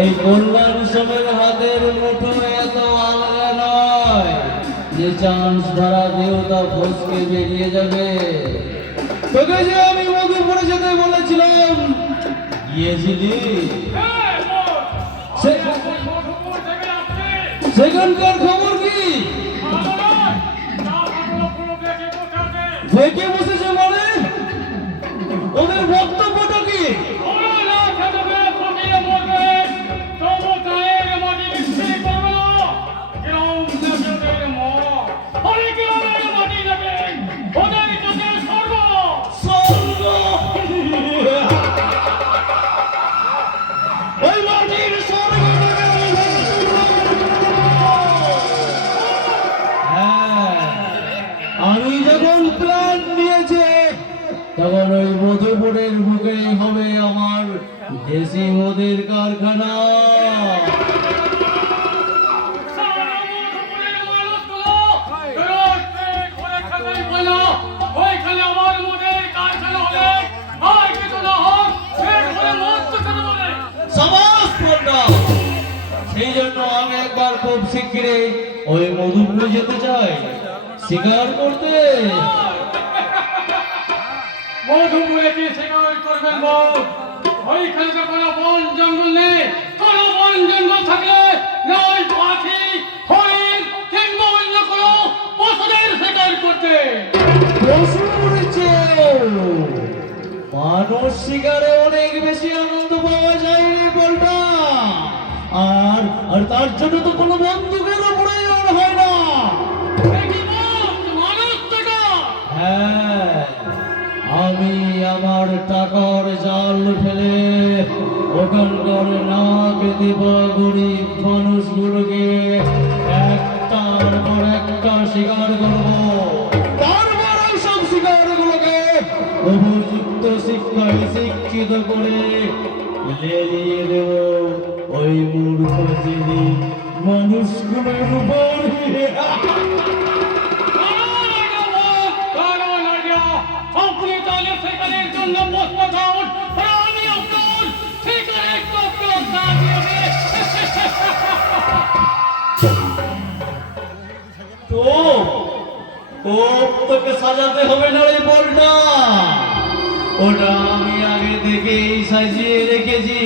এই কল্যাণ সবের হাতের মুঠো এত আলগা নয় যে চান্স ধরা দেওতা ফসকে বেরিয়ে যাবে। তোকে যে আমি মধুপুরে যেতে বলেছিলাম গিয়েছিলি? সেখানকার খবর কি? দেখে বসেছে মানে? ওদের বক্তব্যটা কি? আমি যখন প্ল্যান নিয়েছি তখন ওই মধুপুরের বুকে হবে আমার দেশি মদের কারখানা। সেই জন্য আমি একবার খুব শিগগিরই ওই মধুপুরে যেতে চাই শিকার করতে। মধুপুরে কি শিকার করবেন বল? ওইখানে তো কোনো বন জঙ্গল নেই। কোনো বন জঙ্গল থাকলে নয় পাখি হরিণ কিংবা অন্য কোনো পশুদের শিকার করতে। পশুর চেয়েও মানুষ শিকারে অনেক বেশি আনন্দ পাওয়া যায় রে বলটা। আর আর তার জন্য তো কোনো বন্দুকের প্রয়োজন হয় না। হ্যাঁ, আমি আমার টাকার জাল ফেলে ওখানকার না খেতে পাওয়া গরিব মানুষগুলোকে একটার পর একটা শিকার করব। তারপর ওই সব শিকারগুলোকে উপযুক্ত শিক্ষায় শিক্ষিত করে লেলিয়ে দেব ওই মূর্খ যিনি মানুষগুলোর উপর। আপনি তাহলে শিকারের জন্য মস্ত খাউন, আমি আপনার শিকারের কপ্পর না দিয়ে তোকে সাজাতে হবে না রে বলটা। ওটা আমি আগে থেকেই সাজিয়ে রেখেছি।